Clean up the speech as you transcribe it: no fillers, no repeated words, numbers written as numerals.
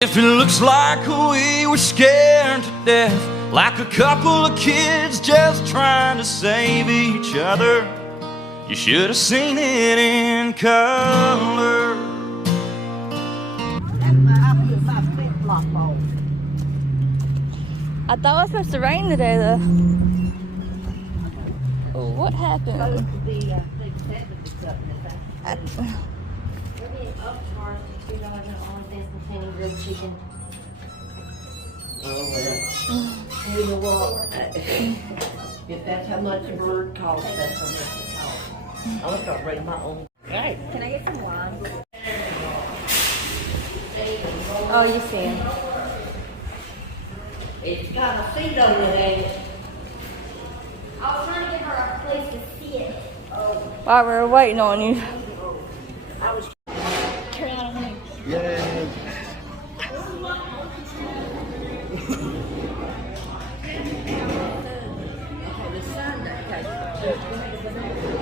If it looks like we were scared to death, like a couple of kids just trying to save each other, you should have seen it in color. I thought it was supposed to rain today though. Oh, what happened? We're being upcharged for $2 on this containing grilled chicken. Oh, well. You know what? If that's how much a bird costs, that's how much it costs. I'm gonna start bringing my own. Right. Can I get some wine? Oh, you see him. It's got a seat on it, ain't it? I was trying to give her a place to see it. While we were waiting on you. I was. Carry on, honey. Yay! Okay, the Sunday. Okay.